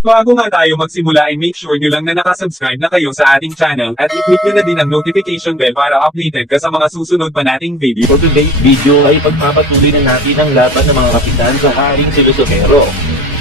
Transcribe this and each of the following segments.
Bago nga tayo magsimula ay make sure nyo lang na nakasubscribe na kayo sa ating channel at i-click nyo na din ang notification bell para updated ka sa mga susunod pa nating video. For today's video ay pagpapatuloy na natin ang laban ng mga kapitan sa Haring si Lucifero.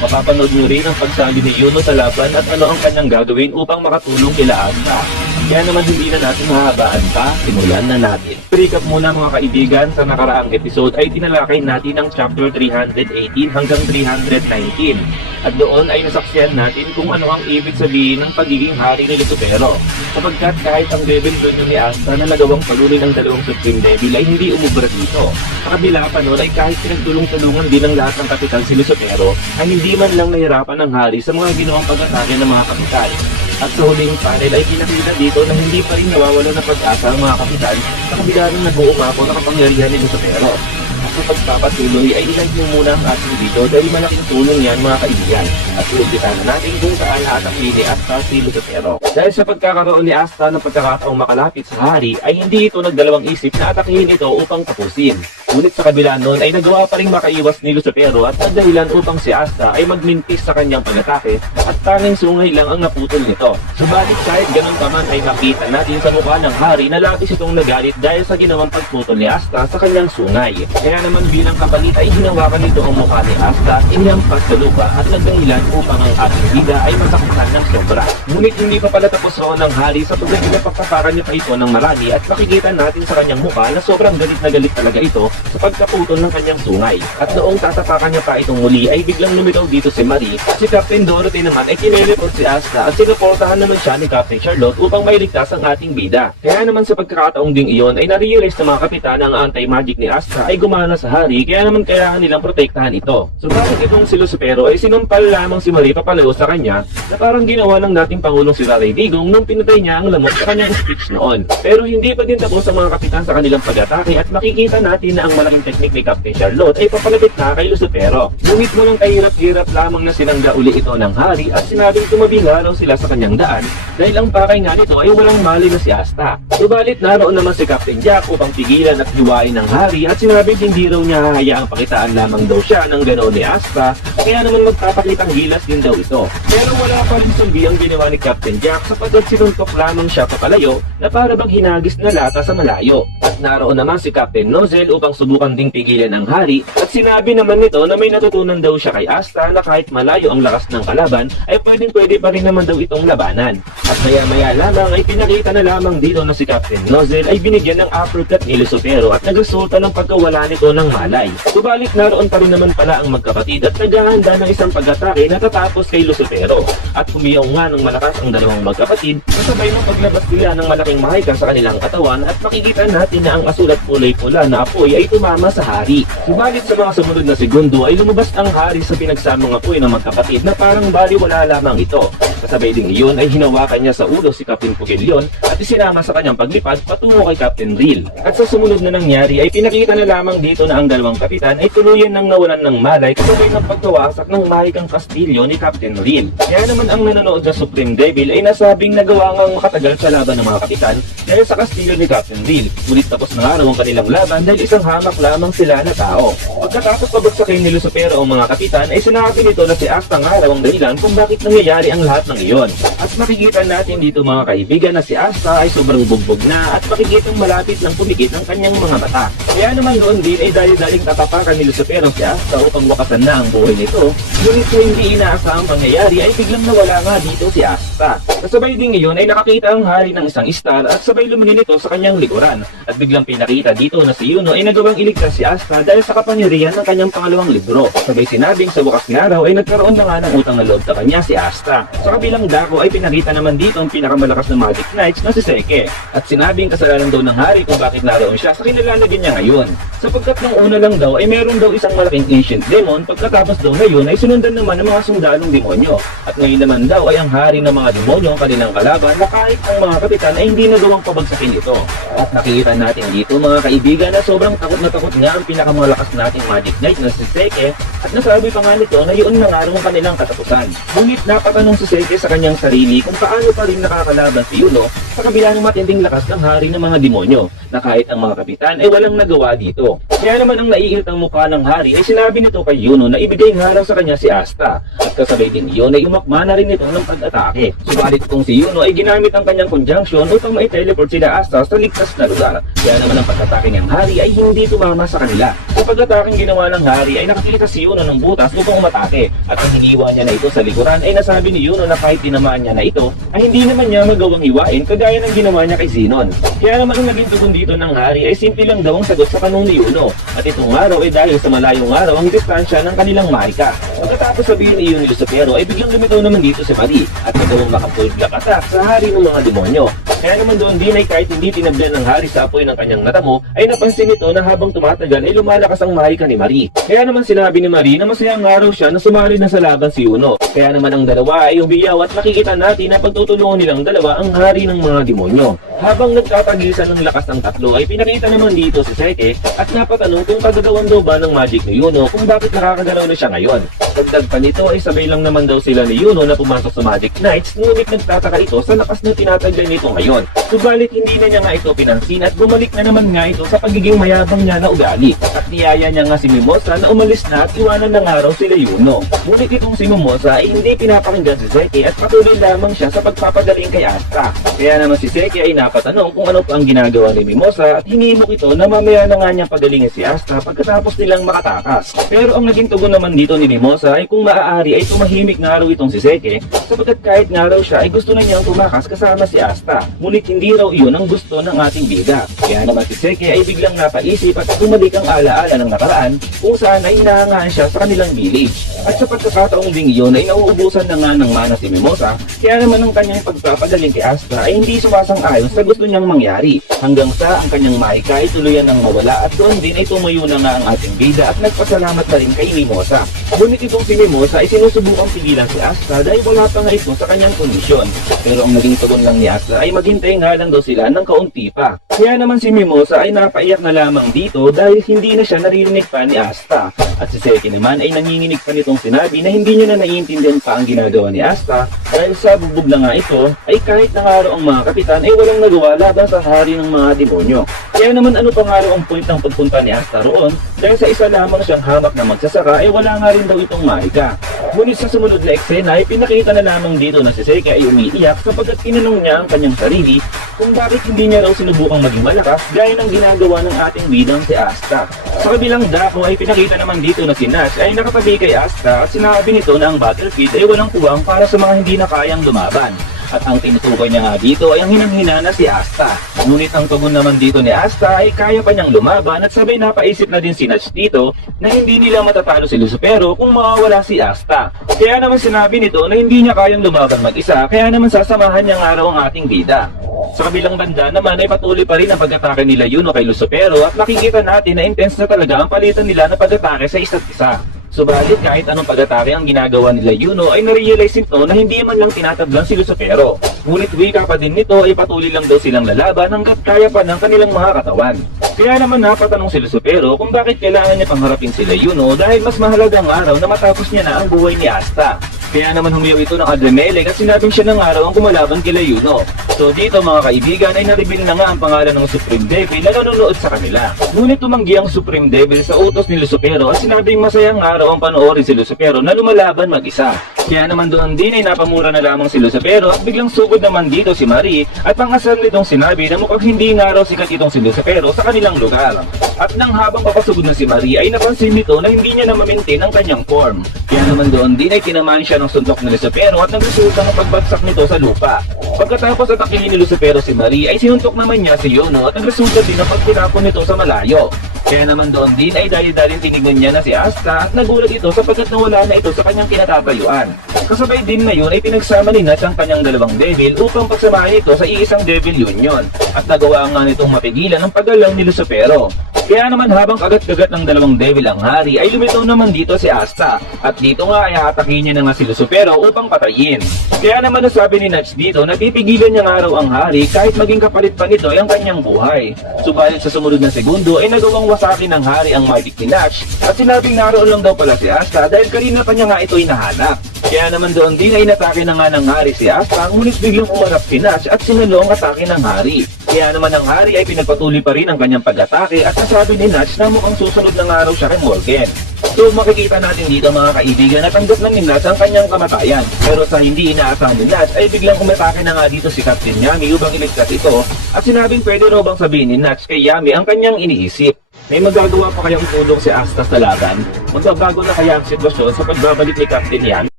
Mapapanood nyo rin ang pagsali ni Yuno sa laban at ano ang kanyang gagawin upang makatulong kila Asta. Kaya naman hindi na natin mahabaan pa, simulan na natin. Recap muna mga kaibigan, sa nakaraang episode ay tinalakay natin ang chapter 318 hanggang 319. At doon ay nasaksiyan natin kung ano ang ibig sabihin ng pagiging hari ni Lucifero. Sapagkat kahit ang level 2 ni Asta na nagawang palunin ng dalawang Supreme Devil ay hindi umubra dito. Sa kabila pa nun ay kahit pinagtulong-tulungan din ng lahat ng kapitan si Lucifero, ay hindi man lang nahirapan ng hari sa mga ginawang pag-atake ng mga kapitan. At sa huling panel ay pinakita dito na hindi pa rin nawawala ng pag-asa ang mga kapitan sa kabila ng nag-uumako na kapangyarihan ni Lucifero. At sa pagpapatuloy ay ilike nyo muna ang ating video dahil malaking tulong yan mga kaibigan. At ulitan na natin kung saan haatakin ni Asta si Lucifero. Dahil sa pagkakaroon ni Asta ng pagkakataong makalapit sa hari ay hindi ito nagdalawang isip na atakihin ito upang tapusin. Ngunit sa kabila nun ay nagawa pa rin makaiwas ni Lucifero at nagdahilan upang si Asta ay magmintis sa kanyang pag-atake at tanging sungay lang ang naputol nito. Subalit kahit ganun pa man ay makita natin sa mukha ng hari na labis itong nagalit dahil sa ginawang pagputol ni Asta sa kanyang sungay. Kaya naman bilang kapalit ay hinawakan nito ang mukha ni Asta at iniyampas sa lupa at nagdahilan upang ang ating bida ay masaktan ng sobra. Ngunit hindi pa pala tapos roon ng hari sapagkat pinapakpaparan niya pa ito ng marami at makikita natin sa kanyang mukha na sobrang galit na galit talaga ito sa pagkaputol ng kanyang sungay. At noong tatapakan niya pa itong muli ay biglang lumitaw dito si Marie at si Captain Dorothy naman ay kineleport si Asta at sinuportahan naman siya ni Captain Charlotte upang mailigtas ang ating bida. Kaya naman sa pagkakataong ding iyon ay narealize ng mga kapitan ang anti-magic ni Asta ay gumana sa hari kaya naman kailangan nilang protektahan ito. Subalit itong si Lucifero ay sinumpal lamang si Marie papalayo sa kanya na parang ginawa ng dating Pangulong si Ray Digong nung pinatay niya ang lamok sa kanyang speech noon. Pero hindi pa din tapos ang mga kapitan sa kanilang pag-atake at makikita natin na ang malaking teknik ni Captain Charlotte ay papalapit na kay Lucifero. Ngunit mo nang kahirap-hirap lamang na sinangga uli ito ng hari at sinabing tumabi nga raw sila sa kanyang daan dahil ang pakay nga nito ay walang mali na si Asta. Subalit naroon naman si Captain Jack upang pigilan at hiwain ng hari at sinabing hindi raw niya hahayaang pakitaan lamang daw siya ng ganoon ni Asta kaya naman magpapakitang gilas din daw ito. Pero wala pa rin sulbi ang ginawa ni Captain Jack sapagkat sinuntok lamang siya papalayo na para bang hinagis na lata sa malayo. At naroon naman si Captain Nozzle upang subukan ding pigilan ang hari at sinabi naman nito na may natutunan daw siya kay Asta na kahit malayo ang lakas ng kalaban ay pwede pa rin naman daw itong labanan. At maya lamang ay pinakita na lamang dito na si Captain Nozzle ay binigyan ng uppercut ni Lucifero at nagresulta ng pagkawala nito ng malay. Subalit naroon pa rin naman pala ang magkapatid at naghahanda ng isang pag-atake na tatapos kay Lucifero. At humiyaw nga ng malakas ang dalawang magkapatid kasabay ng paglabas nila ng malaking mahika sa kanilang katawan at makikita natin na ang asul at kulay pula na apoy ay tumama sa hari. Subalit sa mga sumunod na segundo ay lumabas ang hari sa pinagsamang apoy ng magkapatid na parang baliwala lamang ito. Kasabay ding iyon ay hinawakan niya sa ulo si Captain Pugilion at isinama sa kanyang paglipad patungo kay Captain Real. At sa sumunod na nangyari ay pinakita na lamang dito na ang dalawang kapitan ay tuluyan ng nawalan ng malay kasabay ng pagkawasak ng mahikang kastilyo ni Captain Real. Kaya naman ang nanonood na Supreme Devil ay nasabing nagawa ngang makatagal sa laban ng mga kapitan dahil sa kastilyo ni Captain Real. Ngunit tapos na nga raw ang kanilang laban dahil isang hamak lamang sila na tao. Pagkatapos pabagsakin ni Lucifero ang mga kapitan ay sinabi nito na si Asta nga raw ang dahilan kung bakit nangyayari ang lahat ng iyon. At makikita natin dito mga kaibigan na si Asta ay sobrang bugbog na at makikitang malapit ng pumikit ang kanyang mga mata. Kaya naman doon din ay dahil-daling tatapakan ni Lucifero si Asta upang wakasan na ang buhay nito. Ngunit sa hindi inaasahang pangyayari ay biglang nawala nga dito si Asta. Kasabay din ngayon ay nakakita ang hari ng isang star at sabay lumingin ito sa kanyang likuran. At biglang pinakita dito na si Yuno ay nagawang iligtas si Asta dahil sa kapangyarihan ng kanyang pangalawang libro. Sabay sinabing sa wakas nga raw ay nagkaroon na nga ng utang na loob sa kanya si Asta. Sa kabilang dako ay pinakita naman dito ang pinakamalakas na Magic Knights na si Seke. At sinabing kasalanan daw ng hari kung bakit naroon siya sa kinalalagyan niya ngayon. Sapagkat nung una lang daw ay meron daw isang malaking ancient demon pagkatapos daw na yun ay sinundan naman ng mga sundalong demonyo. At ngayon naman daw ay ang hari ng mga demonyo ang kanilang kalaban na kahit ang mga kapitan ay hindi nagawang pabagsakin ito. At nakikita natin natin dito mga kaibigan na sobrang takot nga ang pinakamalakas nating Magic Knight na si Seke at nasabi pa nga nito na yun na nga ang kanilang katapusan. Ngunit napatanong si Seke sa kanyang sarili kung paano pa rin nakakalaban si Yuno sa kabila ng matinding lakas ng hari ng mga demonyo na kahit ang mga kapitan ay walang nagawa dito. Kaya naman ang naiiltang mukha ng hari ay sinabi nito kay Yuno na ibigay nga raw sa kanya si Asta at kasabay din iyon ay umakma na rin ito ng pag-atake. Subalit kung si Yuno ay ginamit ang kanyang conjunction upang mai-teleport sila Asta sa ligtas na lugar. Kaya naman ang pag-atake ng hari ay hindi tumama sa kanila. Sa pag-atake ginawa ng hari ay nakakita si Yuno ng butas upang umatake at ang hiniwa niya na ito sa likuran ay nasabi ni Yuno na kahit tinamaan niya na ito ay hindi naman niya magawang hiwain kagaya ng ginawa niya kay Zenon. Kaya naman ang naging tugon dito ng hari ay simple lang daw ang sagot sa kanong ni Yuno at itong araw ay dahil sa malayong araw ang distansya ng kanilang Maika. Pagkatapos sabihin ni Yuno ni Lucifero ay biglang lumitaw naman dito si Marie at nagawang maka-full black attack sa hari ng mga demonyo. Kaya naman doon din ay kahit hindi tinablan ng hari sa apoy ng kanyang natamo ay napansin nito na habang tumatagal ay lumalakas ang Maika ni Marie. Kaya naman sinabi ni Marie na masayang araw siya na sumali na sa laban si Yuno. Kaya naman ang dalawa ay umiyaw at nakikita natin na pagtutulungan nilang dalawa ang hari ng mga demonyo. Habang nagtatagisan ng lakas ng tatlo ay pinakita naman dito si Seke at napatanong kung kagagawan daw ba ng magic ni Yuno kung bakit nakakagalaw na siya ngayon. Dagdag pa nito ay sabay lang naman daw sila ni Yuno na pumasok sa Magic Knights ngunit nagtataka ito sa lakas na tinatagyan nito ngayon. Subalit hindi na niya nga ito pinansin at bumalik na naman nga ito sa pagiging mayabang niya na ugali. At niyaya niya nga si Mimosa na umalis na at iwanan ng araw sila Yuno. Ngunit itong si Mimosa ay hindi pinapakinggan si Seke at patuloy lamang siya sa pagpapagaling kay Asta. Kaya naman si Seke ay napatanong kung ano pa ang ginagawa ni Mimosa at hinimok ito na mamaya na nga niyang pagalingin si Asta pagkatapos nilang makatakas. Pero ang naging tugon naman dito ni Mimosa ay kung maaari ay tumahimik nga raw itong si Seke sapagkat kahit nga raw siya ay gusto na niyang tumakas kasama si Asta. Ngunit hindi raw iyon ang gusto ng ating bida. Kaya naman si Seke ay biglang napaisip at bumalik ang alaala ng nakaraan kung saan ay hinahangaan siya sa kanilang village. At sa pagkakataong ding iyon ay nauubusan na nga ng mana si Mimosa kaya naman ang kanyang pagpapagaling kay Asta ay hindi sumasang-ayon sa gusto niyang mangyari hanggang sa ang kanyang Maika ay tuluyan ng mawala at doon din ay tumayo na nga ang ating bida at nagpasalamat na rin kay Mimosa. Ngunit itong si Mimosa ay sinusubukang pigilan si Asta dahil wala pa nga ito sa kanyang kondisyon. Pero ang naging tugon lang ni Asta ay maghintay nga lang daw sila ng kaunti pa. Kaya naman si Mimosa ay napaiyak na lamang dito dahil hindi na siya naririnig pa ni Asta. At si Seke naman ay nanginginig pa nitong sinabi na hindi niya na naiintindihan pa ang ginagawa ni Asta dahil sa bubog na nga ito ay kahit na nga raw ang mga kapitan ay walang nagawa laban sa hari ng mga demonyo. Kaya naman ano pa nga raw ang point ng pagpunta ni Asta roon dahil sa isa lamang siyang hamak na magsasaka ay wala nga rin daw itong Maika. Ngunit sa sumunod na eksena ay pinakita na lamang dito na si Seke ay umiiyak sapagkat tinanong niya ang kanyang sarili kung bakit hindi niya raw sinubukang maging malakas gaya ng ginagawa ng ating bidang si Asta. Sa kabilang dako ay pinakita naman dito na si Nash ay nakatabi kay Asta at sinabi nito na ang battlefield ay walang puwang para sa mga hindi na kayang lumaban. At ang tinutukoy niya nga dito ay ang hinanghina na si Asta. Ngunit ang tugon naman dito ni Asta ay kaya pa niyang lumaban at sabay napaisip na din si Nash dito na hindi nila matatalo si Lucifero kung mawawala si Asta. Kaya naman sinabi nito na hindi niya kayang lumaban mag-isa kaya naman sasamahan niya nga raw ang ating bida. Sa kabilang banda naman ay patuloy pa rin ang pag-atake nila Yuno kay Lucifero at nakikita natin na intense na talaga ang palitan nila na pag-atake sa isa't isa. Subalit kahit anong pag-atake ang ginagawa nila Yuno ay narealize nito na hindi man lang tinatablan si Lucifero. Ngunit wika pa din nito ay patuloy lang daw silang lalaban hanggat kaya pa ng kanilang mga katawan. Kaya naman napatanong si Lucifero kung bakit kailangan niya pangharapin sila Yuno dahil mas mahalaga ang araw na matapos niya na ang buhay ni Asta. Kaya naman humiyaw ito ng Adremelec at sinabing siya ng araw ang kumalaban kila Yuno. So dito mga kaibigan ay na-reveal na nga ang pangalan ng Supreme Devil na nanonood sa kanila. Ngunit tumanggi ang Supreme Devil sa utos ni Lucifero at sinabing masayang araw ang panoorin si Lucifero na lumalaban mag-isa. Kaya naman doon din ay napamura na lamang si Lucifero at biglang sugod naman dito si Marie at pangasar nitong sinabi na mukhang hindi nga raw sikat itong si Lucifero sa kanilang lugar. At nang habang papasugod na si Marie ay napansin nito na hindi niya na ma-maintain ang kanyang form. Kaya naman doon din ay tinamaan siya ng suntok ni Lucifero at nagresulta ng pagbagsak nito sa lupa. Pagkatapos atakihin ni Lucifero si Marie ay sinuntok naman niya si Yuno at nagresulta din ng pagtinapon nito sa malayo. Kaya naman doon din ay dali-daling tinignan niya na si Asta at nagulat ito sapagkat nawala na ito sa kanyang kinatatayuan. Kasabay din na yun ay pinagsama ni Nash ang kanyang dalawang devil upang pagsamahin ito sa iisang devil union. At nagawa nga nitong mapigilan ang paggalaw ni Lucifero. Kaya naman habang kagat-kagat ng dalawang devil ang hari ay lumitaw naman dito si Asta at dito nga ay hatakin niya na nga si Lucifero upang patayin. Kaya naman nasabi ni Nats dito na pipigilan niya nga raw ang hari kahit maging kapalit pa nito ay ang kanyang buhay. Subalit sa sumunod na segundo ay nagawang wasakin ng hari ang magic ni Nats at sinabing naroon lang daw pala si Asta dahil kanina pa niya nga ito'y nahanap. Kaya naman doon din ay inatake na nga ng hari si Asta ngunit biglang umarap si Nats at sinulo ang atake ng hari. Kaya naman ang hari ay pinagpatuloy pa rin ang kanyang pag-atake at nasabi ni Nats na mukhang susunod na nga raw siya kay Morgan. So makikita natin dito mga kaibigan na tanggap ng ni Nats ang kanyang kamatayan. Pero sa hindi inaasahan ni Nats ay biglang umatake na nga dito si Captain Yami upang iligtas ito at sinabing pwede raw bang sabihin ni Nats kay Yami ang kanyang iniisip. May magagawa pa kayang tulong si Asta sa laban? Magbabago na kaya ang sitwasyon sa pagbabalik ni Captain Yami?